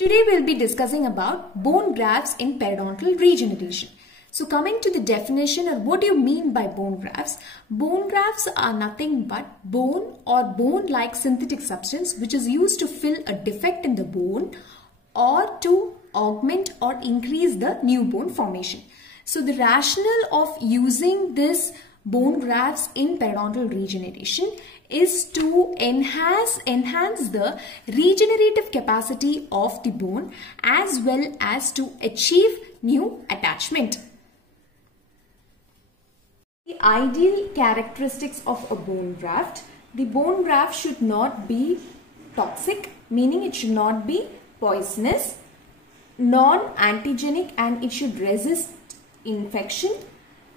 Today we'll be discussing about bone grafts in periodontal regeneration. So coming to the definition, or what do you mean by bone grafts? Bone grafts are nothing but bone or bone-like synthetic substance which is used to fill a defect in the bone or to augment or increase the new bone formation. So the rationale of using this bone grafts in periodontal regeneration is to enhance the regenerative capacity of the bone as well as to achieve new attachment. The ideal characteristics of a bone graft: the bone graft should not be toxic, meaning it should not be poisonous, non-antigenic, and it should resist infection,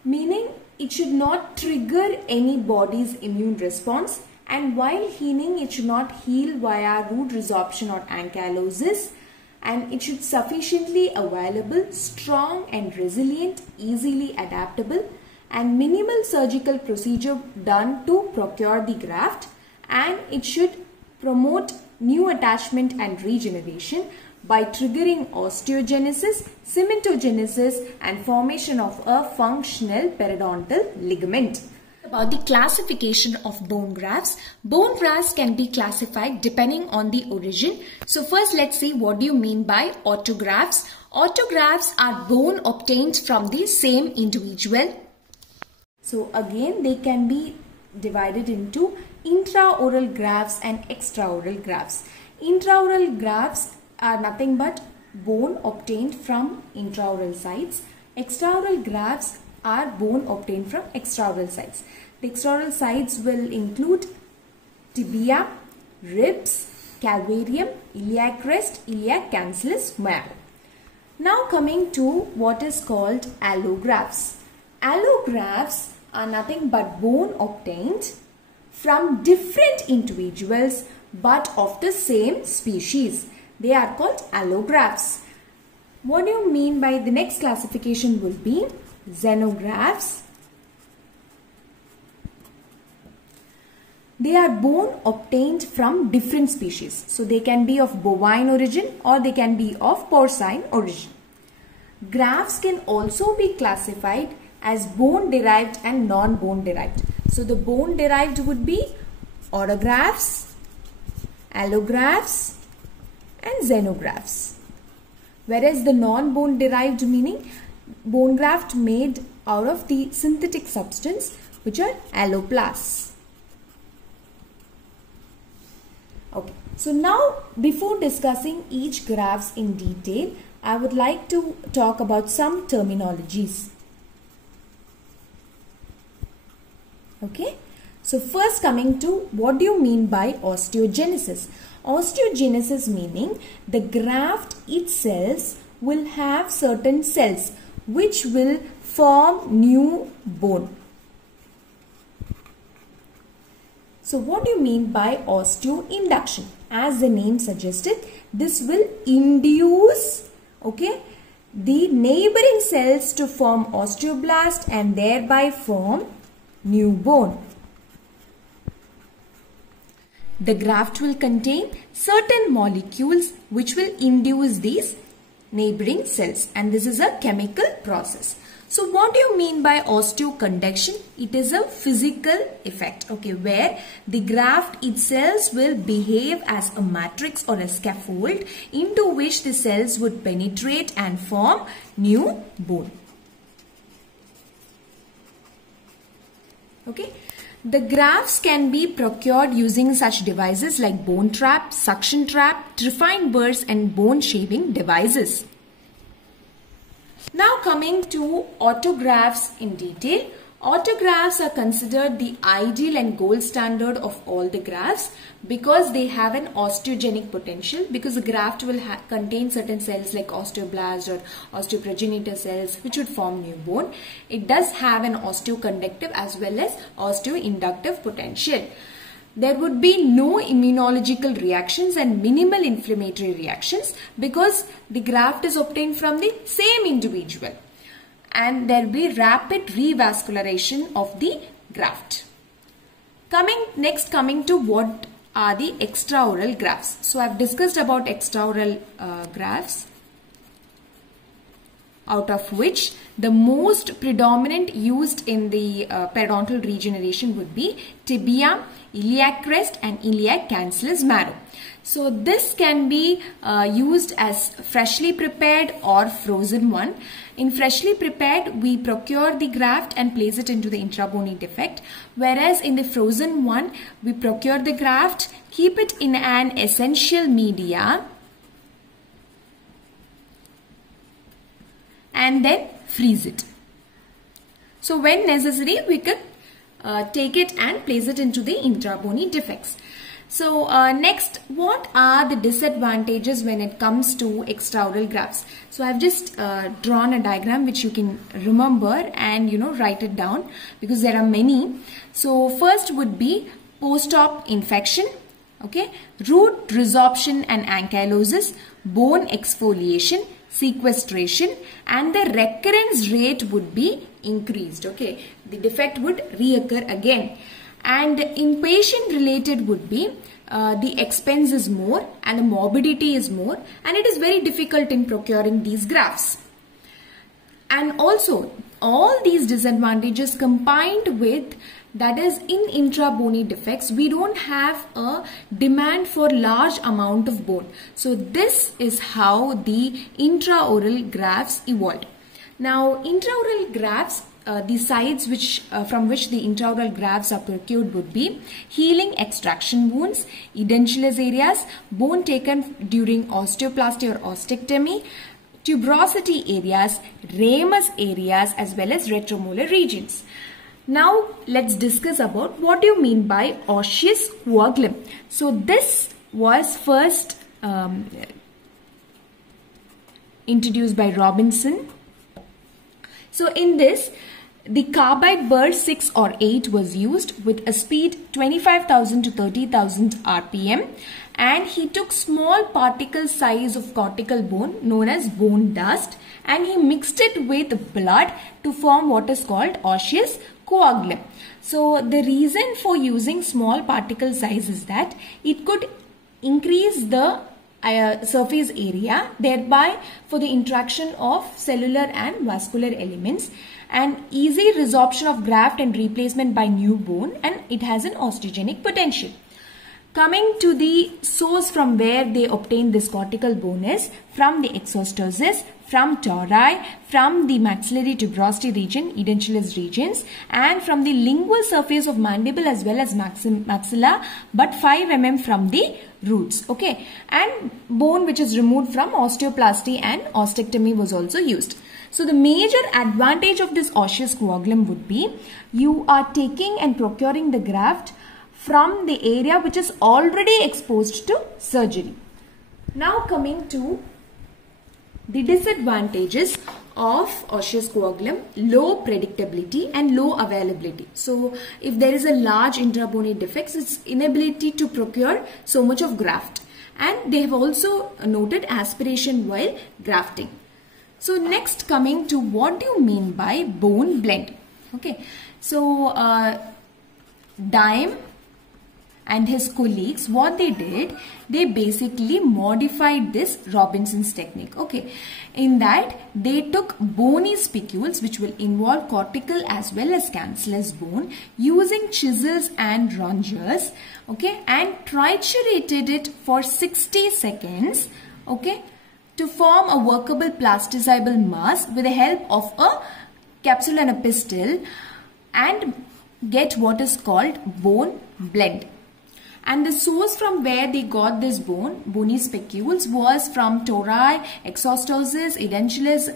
meaning it should not trigger any body's immune response, and while healing it should not heal via root resorption or ankylosis, and it should sufficiently available, strong and resilient, easily adaptable, and minimal surgical procedure done to procure the graft, and it should promote new attachment and regeneration by triggering osteogenesis, cementogenesis, and formation of a functional periodontal ligament. About the classification of bone grafts can be classified depending on the origin. So first let's see what do you mean by autografts. Autografts are bone obtained from the same individual. So again they can be divided into intraoral grafts and extraoral grafts. Intraoral grafts are nothing but bone obtained from intraoral sites. Extraoral grafts are bone obtained from extraoral sites. The extraoral sites will include tibia, ribs, calvarium, iliac crest, iliac cancellus, marrow. Now coming to what is called allografts. Allografts are nothing but bone obtained from different individuals but of the same species. They are called allografts. What do you mean by the next classification will be xenografts. They are bone obtained from different species. So they can be of bovine origin or they can be of porcine origin. Grafts can also be classified as bone derived and non-bone derived. So the bone derived would be autografts, allografts, and xenografts. Whereas the non-bone derived meaning bone graft made out of the synthetic substance which are alloplasts. Okay, so now before discussing each grafts in detail, I would like to talk about some terminologies. Okay, so first coming to what do you mean by osteogenesis? Osteogenesis meaning the graft itself will have certain cells which will form new bone. So what do you mean by osteoinduction? As the name suggested, this will induce, okay, the neighboring cells to form osteoblast and thereby form new bone. The graft will contain certain molecules which will induce these neighboring cells, and this is a chemical process. So what do you mean by osteoconduction? It is a physical effect, okay, where the graft itself will behave as a matrix or a scaffold into which the cells would penetrate and form new bone. Okay. The grafts can be procured using such devices like bone trap, suction trap, trephine burrs, and bone shaving devices. Now coming to autografts in detail. Autografts are considered the ideal and gold standard of all the grafts because they have an osteogenic potential, because the graft will contain certain cells like osteoblast or osteoprogenitor cells which would form new bone. It does have an osteoconductive as well as osteoinductive potential. There would be no immunological reactions and minimal inflammatory reactions because the graft is obtained from the same individual, and there will be rapid revascularization of the graft. Coming to what are the extraoral grafts. So I've discussed about extraoral grafts, out of which the most predominant used in the periodontal regeneration would be tibia, iliac crest and iliac cancellous marrow. So this can be used as freshly prepared or frozen one. In freshly prepared, we procure the graft and place it into the intrabony defect, whereas in the frozen one, we procure the graft, keep it in an essential media and then freeze it. So when necessary, we could take it and place it into the intrabony defects. So next, what are the disadvantages when it comes to extraoral grafts? So I've just drawn a diagram which you can remember and write it down, because there are many. So first would be post-op infection, okay, root resorption and ankylosis, bone exfoliation, sequestration, and the recurrence rate would be increased. Okay, the defect would reoccur again. And inpatient related would be the expense is more and the morbidity is more, and it is very difficult in procuring these grafts. And also all these disadvantages combined with, that is, in intrabony defects, we don't have a demand for large amount of bone. So this is how the intraoral grafts evolved. Now intraoral grafts, the sites from which the intraoral grafts are procured would be healing extraction wounds, edentulous areas, bone taken during osteoplasty or ostectomy, tuberosity areas, ramus areas, as well as retromolar regions. Now let's discuss about what do you mean by osseous coagulum. So this was first introduced by Robinson. So in this, the carbide burr 6 or 8 was used with a speed 25,000 to 30,000 RPM, and he took small particle size of cortical bone known as bone dust, and he mixed it with blood to form what is called osseous coagulum. So the reason for using small particle size is that it could increase the surface area, thereby for the interaction of cellular and vascular elements, and easy resorption of graft and replacement by new bone, and it has an osteogenic potential. Coming to the source from where they obtain this cortical bone is from the exostosis, from tori, from the maxillary tuberosity region, edentulous regions, and from the lingual surface of mandible as well as maxilla, but 5 mm from the roots. Okay, and bone which is removed from osteoplasty and ostectomy was also used. So the major advantage of this osseous coagulum would be you are taking and procuring the graft from the area which is already exposed to surgery. Now coming to the disadvantages of osseous coagulum: low predictability and low availability. So if there is a large intrabony defects, its inability to procure so much of graft, and they have also noted aspiration while grafting. So next, coming to what do you mean by bone blend? Okay, so Dime and his colleagues, what they did, they basically modified this Robinson's technique. Okay, in that they took bony spicules which will involve cortical as well as cancellous bone using chisels and rongeurs, okay, and triturated it for 60 seconds, okay, to form a workable plasticizable mass with the help of a capsule and a pistil, and get what is called bone blend. And the source from where they got this bony spicules, was from tori, exostosis, edentulous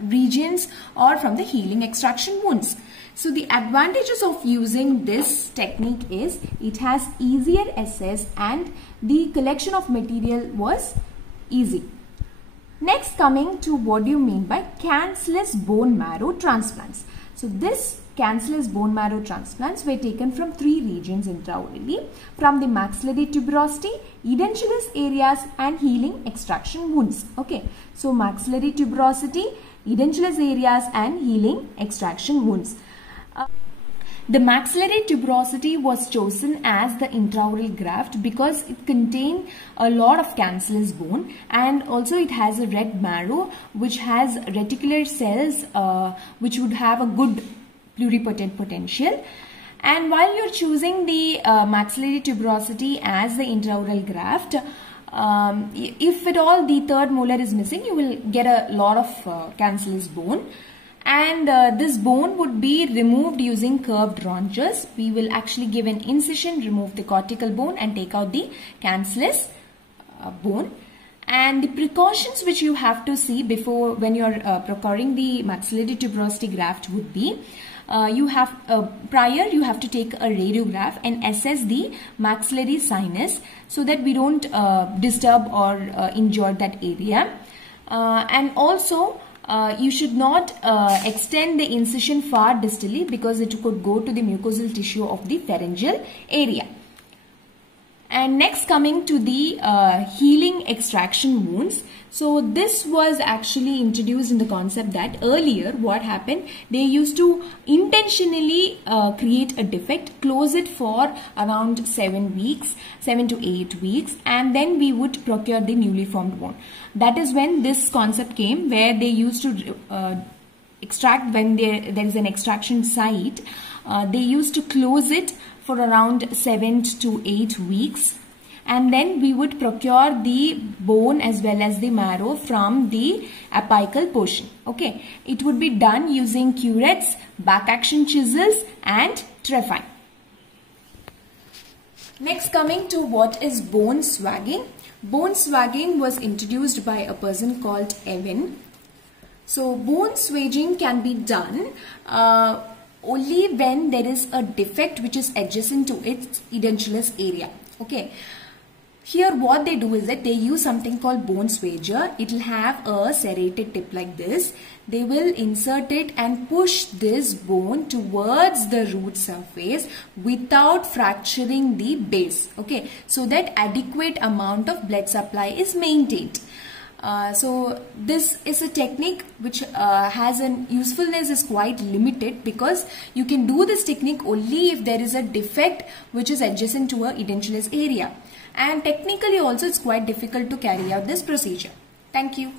regions, or from the healing extraction wounds. So the advantages of using this technique is it has easier access and the collection of material was easy. Next, coming to what do you mean by cancellous bone marrow transplants. So this cancellous bone marrow transplants were taken from 3 regions intraorally, from the maxillary tuberosity, edentulous areas, and healing extraction wounds. Okay, so maxillary tuberosity, edentulous areas, and healing extraction wounds. The maxillary tuberosity was chosen as the intraoral graft because it contained a lot of cancellous bone, and also it has a red marrow which has reticular cells which would have a good pluripotent potential. And while you're choosing the maxillary tuberosity as the intraoral graft, if at all the third molar is missing, you will get a lot of cancellous bone. And this bone would be removed using curved rongeurs. We will actually give an incision, remove the cortical bone and take out the cancellous bone. And the precautions which you have to see before when you are procuring the maxillary tuberosity graft would be, you have to take a radiograph and assess the maxillary sinus so that we don't disturb or injure that area. And also, you should not extend the incision far distally because it could go to the mucosal tissue of the pharyngeal area. And next, coming to the healing extraction wounds. So this was actually introduced in the concept that earlier what happened, they used to intentionally create a defect, close it for around 7 to 8 weeks, and then we would procure the newly formed wound. That is when this concept came, where they used to extract, when there is an extraction site, they used to close it for around 7 to 8 weeks, and then we would procure the bone as well as the marrow from the apical portion. Okay, it would be done using curettes, back action chisels and trephine. Next, coming to what is bone swagging. Bone swagging was introduced by a person called Evan. So bone swagging can be done only when there is a defect which is adjacent to its edentulous area. Okay. Here what they do is that they use something called bone swager. It will have a serrated tip like this. They will insert it and push this bone towards the root surface without fracturing the base. Okay. So that adequate amount of blood supply is maintained. So this is a technique which has an usefulness is quite limited, because you can do this technique only if there is a defect which is adjacent to a edentulous area, and technically also it's quite difficult to carry out this procedure. Thank you.